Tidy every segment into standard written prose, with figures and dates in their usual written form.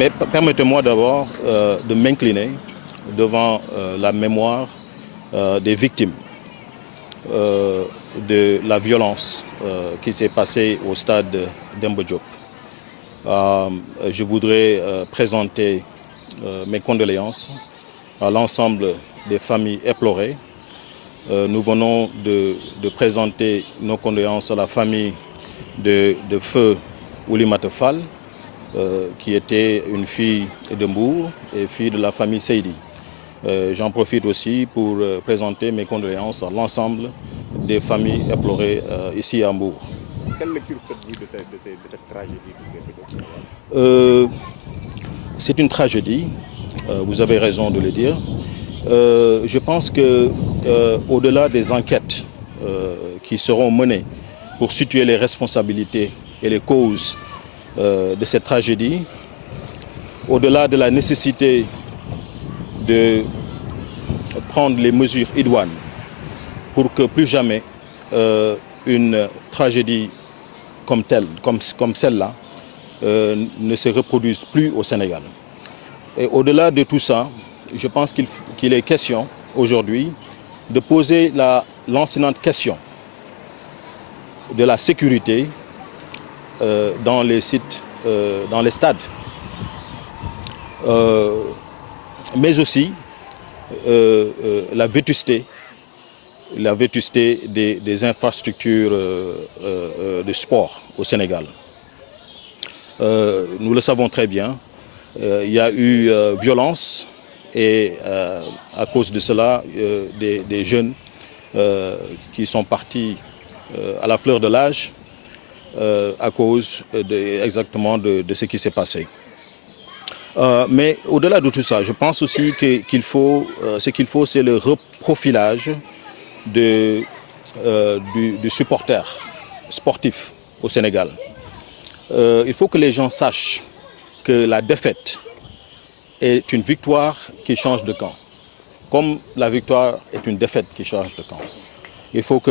Mais permettez-moi d'abord de m'incliner devant la mémoire des victimes de la violence qui s'est passée au stade Demba Diop. Je voudrais présenter mes condoléances à l'ensemble des familles éplorées. Nous venons de présenter nos condoléances à la famille de feu Oulimata Fall, qui était une fille de Mbour et fille de la famille Seydi. J'en profite aussi pour présenter mes condoléances à l'ensemble des familles éplorées ici à Mbour. Quelle lecture faites-vous de cette tragédie? C'est une tragédie, vous avez raison de le dire. Je pense qu'au-delà des enquêtes qui seront menées pour situer les responsabilités et les causes de cette tragédie, au-delà de la nécessité de prendre les mesures idoines pour que plus jamais une tragédie comme celle-là ne se reproduise plus au Sénégal. Et au-delà de tout ça, je pense qu'il est question aujourd'hui de poser l'enseignante question de la sécurité dans les sites, dans les stades, mais aussi la vétusté des infrastructures de sport au Sénégal. Nous le savons très bien, il y a eu violence et à cause de cela, des jeunes qui sont partis à la fleur de l'âge à cause exactement de ce qui s'est passé. Mais au-delà de tout ça, je pense aussi ce qu'il faut, c'est le reprofilage du supporter sportif au Sénégal. Il faut que les gens sachent que la défaite est une victoire qui change de camp, comme la victoire est une défaite qui change de camp. Il faut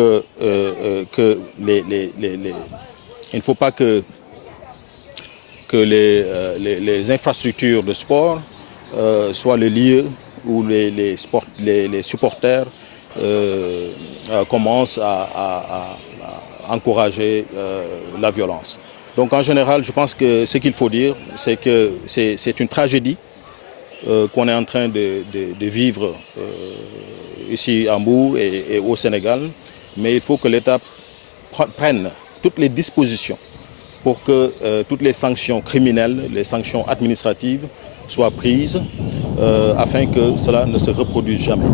il ne faut pas que les infrastructures de sport soient le lieu où les supporters commencent à encourager la violence. Donc en général, je pense que ce qu'il faut dire, c'est que c'est une tragédie qu'on est en train de vivre ici à Mbour et au Sénégal, mais il faut que l'État prenne toutes les dispositions pour que toutes les sanctions criminelles, les sanctions administratives soient prises afin que cela ne se reproduise jamais.